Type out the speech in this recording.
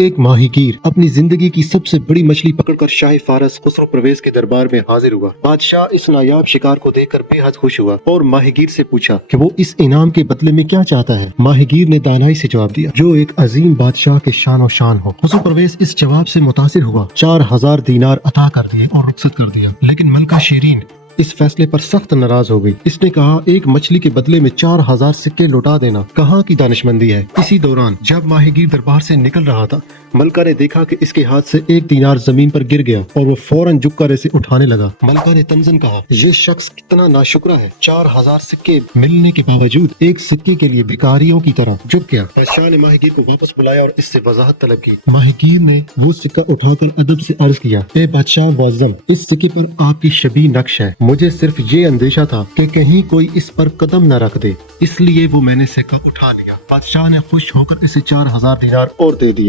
एक माहीगीर अपनी जिंदगी की सबसे बड़ी मछली पकड़कर शाही फारस खुसरो परवेज के दरबार में हाजिर हुआ। बादशाह इस नायाब शिकार को देखकर बेहद खुश हुआ और माहीगीर से पूछा कि वो इस इनाम के बदले में क्या चाहता है। माहीगीर ने दानाई से जवाब दिया, जो एक अजीम बादशाह के शान और शान हो। खुसरो परवेज इस जवाब से मुतासिर हुआ, 4000 दीनार अता कर दिए और रुखसत कर दिया। लेकिन मलका शीरीन इस फैसले पर सख्त नाराज हो गई। इसने कहा, एक मछली के बदले में 4000 सिक्के लौटा देना कहाँ की दानिशमंदी है। इसी दौरान जब माहीगीर दरबार से निकल रहा था, मलका ने देखा कि इसके हाथ से एक दीनार जमीन पर गिर गया और वो फौरन झुककर इसे उठाने लगा। मलका ने तंजन कहा, ये शख्स कितना नाशुक्रा है, 4000 सिक्के मिलने के बावजूद एक सिक्के के लिए भिखारियों की तरह झुक गया। बादशाह ने माहीगीर को वापस बुलाया और इससे वजाहत तलब की। माहीगीर ने वो सिक्का उठाकर अदब से अर्ज किया, ए बादशाह मुअज्जम, इस सिक्के पर आपकी शबी नक्श है। मुझे सिर्फ ये अंदेशा था कि कहीं कोई इस पर कदम न रख दे, इसलिए वो मैंने सिक्का उठा लिया। बादशाह ने खुश होकर इसे 4000 दीनार और दे दिए।